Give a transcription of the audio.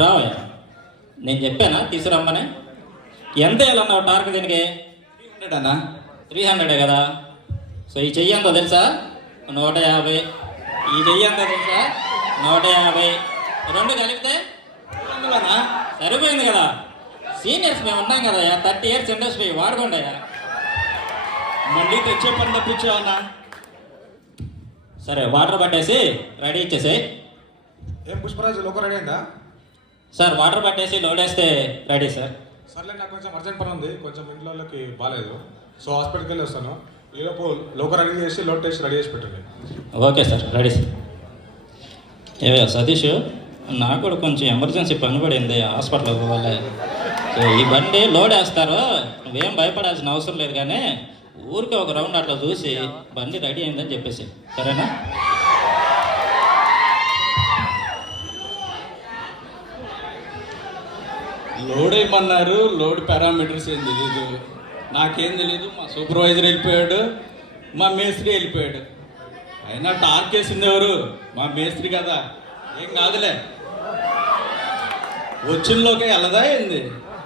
రావయ్యా, నేను చెప్పానా తీసుకురమ్మని. ఎంత వేయాలన్నావు టార్క్ దీనికి? 300 అన్నా. 300 కదా. సో ఈ చెయ్యి ఎంతో తెలుసా? 150. ఈ చెయ్యి ఎంతో తెలుసా? 150. రెండు కలిపితే 200 సరిపోయింది కదా. సీనియర్స్ మేము ఉన్నాం కదా, 30 years ఇండస్ట్రీ వాడుకోండి. మళ్ళీ తెచ్చే పని తప్పించావు అన్నా. సరే వాటర్ పట్టేసి రెడీ ఇచ్చేసాయి. ఏం పుష్పరాజు లోకల్ రెడీ అయిందా? సార్ వాటర్ పట్టేసి లోడ్ వేస్తే రెడీ సార్. సర్లే, నాకు కొంచెం అర్జెంట్ పని ఉంది, కొంచెం ఇంట్లో వాళ్ళకి బాగాలేదు, సో హాస్పిటల్కి వెళ్ళి వస్తాను. ఈలోపు లోకల్ రెడీ చేసి లోడ్ టెస్ట్ రెడీ చేసి పెట్టండి. Okay sir, ready sir. ఏవో సతీష్, నాకు కూడా కొంచెం ఎమర్జెన్సీ పని పడింది, హాస్పిటల్కి పోవాలి. సో ఈ బండి లోడ్ వేస్తారు, నువ్వేం భయపడాల్సిన అవసరం లేదు, కానీ ఊరికే ఒక రౌండ్ అట్లా చూసి బండి రెడీ అయిందని చెప్పేసి, సరేనా? లోడ్ వేయమన్నారు, లోడ్ పారామీటర్స్ ఏం తెలీదు, నాకేం తెలీదు. మా సూపర్వైజర్ వెళ్ళిపోయాడు, మా మేస్త్రి వెళ్ళిపోయాడు. అయినా టార్క్ వేసింది ఎవరు? మా మేస్త్రి కదా, ఏం కాదులే. వచ్చినలోకే వెళ్ళదా ఏంది?